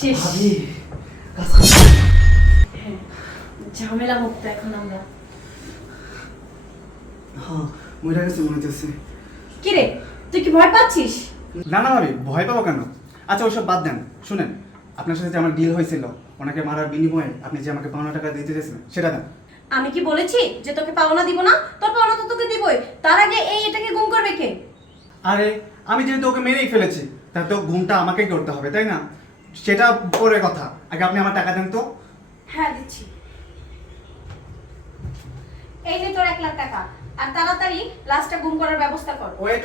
শেষ। ভাবি হ্যাঁ, ঝামেলা মুক্ত এখন আমরা। হ্যাঁ মরে গেছে মনে হচ্ছে। কি রে, তুই কি ভয় পাচ্ছিস? না না ভাবি, ভয় পাবো কেন? আচ্ছা ওইসব বাদ দেন, শুনেন আপনার সাথে যে আমার ডিল হয়েছিল ওনাকে মারার বিনিময়ে আপনি যে আমাকে ৫০০ টাকা দিতে চেয়েছিলেন সেটা দেন। আমি কি বলেছি যে তোকে পাওনা দিব না? তোর পাওনা তো তোকে দিবই। তার আগে এটাকে গুম করবে কে? আরে আমি যেহেতু ওকে মেরেই ফেলেছি তার তো ঘুমটা আমাকেই করতে হবে, তাই না? সেটা পরে কথা, আগে আপনি আমার টাকা দেন তো। হ্যাঁ দিচ্ছি। এই নে তোর 1 লাখ টাকা, আর তাড়াতাড়ি লাশটা গুম করার ব্যবস্থা কর। ওয়েট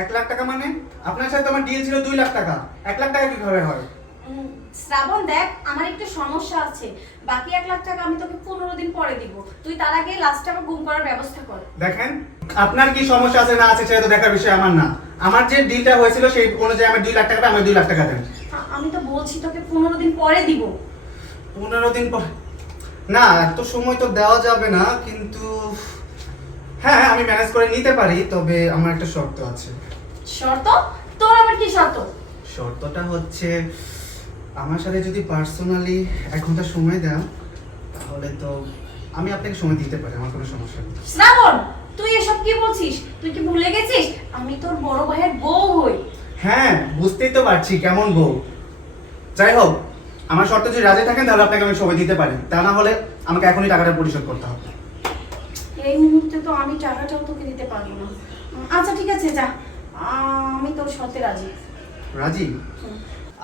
1 লাখ টাকা মানে? আপনার সাথে আমার ডিল ছিল 2 লাখ টাকা, 1 লাখ টাকা কিভাবে হয়? শ্রাবণ দেখ, আমার একটু সমস্যা আছে, বাকি 1 লাখ টাকা আমি তোকে 15 দিন পরে দিব। তুই তার আগে লাশটা গুম করার ব্যবস্থা কর। দেখেন আপনার কি সমস্যা আছে না আছে সেটা তো দেখার বিষয় আমার না। আমার যে ডিলটা হয়েছিল সেই অনুযায়ী আমার 2 লাখ টাকা, আমি 2 লাখ টাকা দেন। আমি তো বলছি তোকে 15 দিন পরে দিব। 15 দিন পর? না এত সময় তো দেওয়া যাবে না, কিন্তু হ্যাঁ আমি ম্যানেজ করে নিতে পারি, তবে আমার একটা শর্ত আছে। শর্ত? তোর আবার কি শর্ত? শর্তটা হচ্ছে আমার সাথে যদি পার্সোনালি 1 ঘন্টা সময় দেন তাহলে তো আমি আপনাকে সময় দিতে পারি, আমার কোনো সমস্যা নেই। শ্রাবণ, তুই এসব কি বলছিস? তুই কি ভুলে গেছিস আমি তোর বড় ভাইয়ের বউ হই? হ্যাঁ বুঝতেই তো পারছি কেমন বউ। যাই হোক, আমার শর্ত যদি রাজি থাকেন তাহলে আপনাকে আমি সময় দিতে পারি, তা না হলে আমাকে এখনই টাকাটা পরিশোধ করতে হবে। এই মুহূর্তে তো আমি টাকাটাও তোকে দিতে পারবো না। আচ্ছা ঠিক আছে, যা, আমি তোর শর্তে রাজি। রাজি?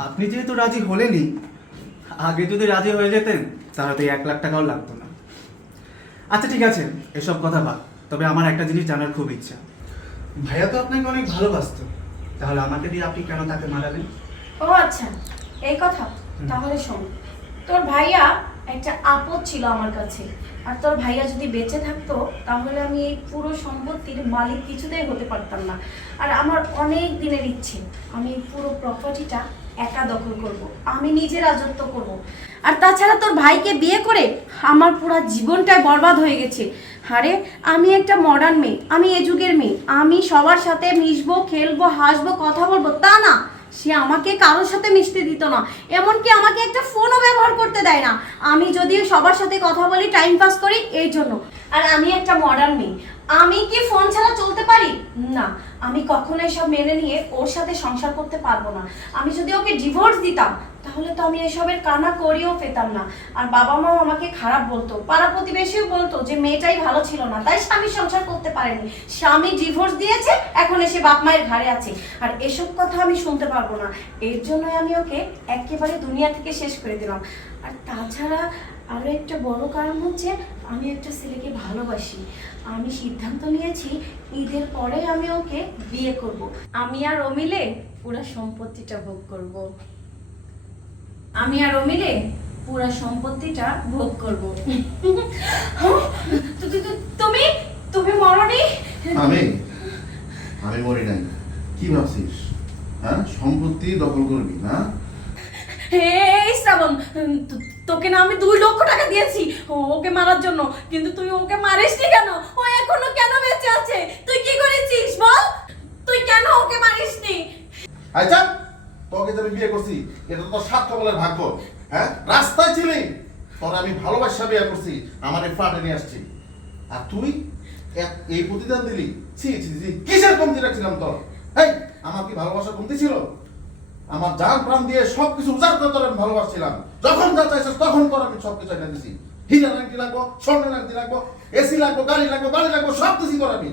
আপনি যেহেতু রাজি হলেনই, আগে যদি রাজি হয়ে যেতেন তাহলে তো 1 লাখ টাকাও লাগতো না। আচ্ছা ঠিক আছে, এসব কথা বাদ, তবে আমার একটা জিনিস জানার খুব ইচ্ছা। ভাইয়া তো আপনাকে অনেক ভালোবাসতো, তাহলে আমাকে দিয়ে আপনি কেন তাকে মারালেন? ও আচ্ছা, এই কথা। তাহলে শোন, তোর ভাইয়া একটা আপদ ছিল আমার কাছে, আর তোর ভাইয়া যদি বেঁচে থাকতো তাহলে আমি এই পুরো সম্পত্তির মালিক কিছুতেই হতে পারতাম না। আর আমার অনেক দিনের ইচ্ছে, আমি এই পুরো প্রপার্টিটা একা দখল করব, আমি নিজে রাজত্ব করব। আর তাছাড়া তোর ভাইকে বিয়ে করে আমার পুরো জীবনটাই বরবাদ হয়ে গেছে। আরে আমি একটা মডার্ন মেয়ে, আমি এ যুগের মেয়ে, আমি সবার সাথে মিশবো, খেলবো, হাসবো, কথা বলবো, তা না, সে আমাকে কারোর সাথে মিশতে দিত না, এমনকি আমাকে একটা ফোনও ব্যবহার করতে দেয় না। আমি যদি সবার সাথে কথা বলি, টাইম পাস করি, এই জন্য। আর আমি একটা মডার্ন মেয়ে, আমি কি ফোন ছাড়া চলতে পারি? না, আমি কখনো এসব মেনে নিয়ে ওর সাথে সংসার করতে পারবো না। আমি যদি ওকে ডিভোর্স দিতাম তাহলে তো আমি এসবের কানা করিও পেতাম না। আর বাবা মাও আমাকে খারাপ বলতো, পাড়া প্রতিবেশীও বলতো যে মেয়েটাই ভালো ছিল না, তাই স্বামী সংসার করতে পারেনি। স্বামী ডিভোর্স দিয়েছে, এখন এসে বাপ মায়ের ঘাড়ে আছে। আর এসব কথা আমি শুনতে পারবো না, এর জন্যই আমি ওকে একেবারে দুনিয়া থেকে শেষ করে দিলাম। আর তাছাড়া আরো একটা বড় কারণ হচ্ছে, আমি একটা ছেলেকে ভালোবাসি। আমি সিদ্ধান্ত নিয়েছি ঈদের পরে আমি ওকে বিয়ে করব। আমি আর ও মিলে পুরো সম্পত্তিটা ভোগ করব। আমি আর ও মিলে পুরো সম্পত্তিটা ভোগ করব। তুমি তুমি মরনি? আমি আমি মরি নাই। কি ভাবছিস? হ্যাঁ, সম্পত্তি দখল করবি না? এই শ্রাবণ, তোকে না আমি 2 লক্ষ টাকা দিয়েছি ওকে মারার জন্য, কিন্তু তুই ওকে মারিসনি কেন? ও এখনো কেন বেঁচে আছে? তুই কি করেছিস বল? তুই কেন ওকে মারিসনি? আচ্ছা, তোকে যে আমি বিয়ে করছি এটা তো তোর 7 কমলের ভাগ্য। হ্যাঁ, রাস্তায় ছিলি, তোর আমি ভালোবাসা বিয়ে করছি, আমার এই ফ্ল্যাটে নিয়ে আসছি, আর তুই এই প্রতিদান দিলি? ছি ছি ছি, কিসের কমতি রাখছিলাম তোর? এই, আমার কি ভালোবাসা কমতি ছিল? আমার জান প্রাণ দিয়ে সবকিছু উজাড় করে তোর আমি ভালোবাসছিলাম। যখন যা চাইছিস তখন তোর আমি সবকিছু এনে দিছি। হীরা আংটি লাগবো, স্বর্ণের আংটি লাগবো, এসি লাগবো, গাড়ি লাগবো, বাড়ি লাগবো, সব দিছি তোর আমি।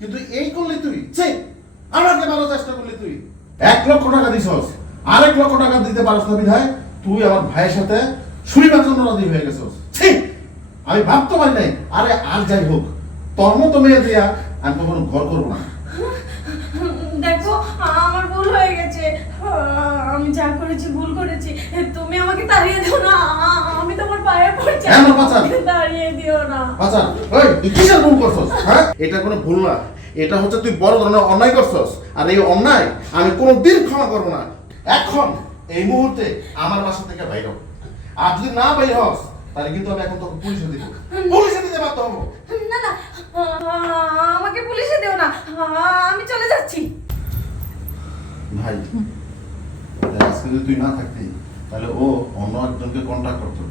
কিন্তু এই করলি তুই, ছি, আমাকে মারার চেষ্টা করলি তুই। 1 লক্ষ টাকা দিছস, আর 1 লক্ষ টাকা দিতে পারস না বিধায় তুই আমার ভাইয়ের সাথে শুনিবার জন্য রাজি হয়ে গেছস। ছি, আমি ভাবতে পারি নাই। আরে আর যাই হোক, তোর মতো মেয়ে দিয়া আমি কখনো ঘর করবো না। দেখো, আমার ভুল হয়ে গেছে, আমি যা করেছি ভুল করেছি, তুমি আমাকে তাড়িয়ে দিও না, আমি তোমার পায়ে পড়ছি, হ্যাঁ, আমার বাঁচান। তাড়িয়ে দিও না। আচ্ছা, ওই তুই কিসের ভুল করছস? হ্যাঁ, এটা কোনো ভুল না, এটা হচ্ছে তুই বড় ধরনের অন্যায় করছস, আর এই অন্যায় আমি কোনোদিন ক্ষমা করবো না। এখন এই মুহূর্তে আমার বাসা থেকে বাইর হ। আর যদি না বাইর হস তাহলে কিন্তু আমি এখন তোকে পুলিশে দিব, পুলিশে দিতে বাধ্য হবো। না না, আমাকে পুলিশে দিও না, আমি চলে যাচ্ছি। ভাই, আজকে যদি তুই না থাকতি তাহলে ও অন্য একজনকে কন্ট্যাক্ট করতো,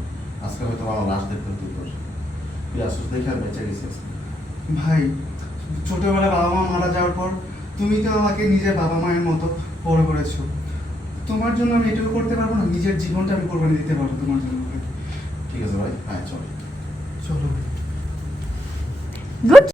আজকে হয়তো আমার লাশ দেখতে হতো তোর। তুই আসুস দেখে আর বেঁচে গেছিস। ভাই, ছোটবেলায় বাবা মা মারা যাওয়ার পর তুমি তো আমাকে নিজের বাবা মায়ের মতো বড় করেছো। তোমার জন্য আমি এটুকু করতে পারবো না? নিজের জীবনটা আমি কোরবানি দিতে পারবো তোমার জন্য ভাই। ঠিক আছে ভাই, হ্যাঁ চল। চলো। গুড।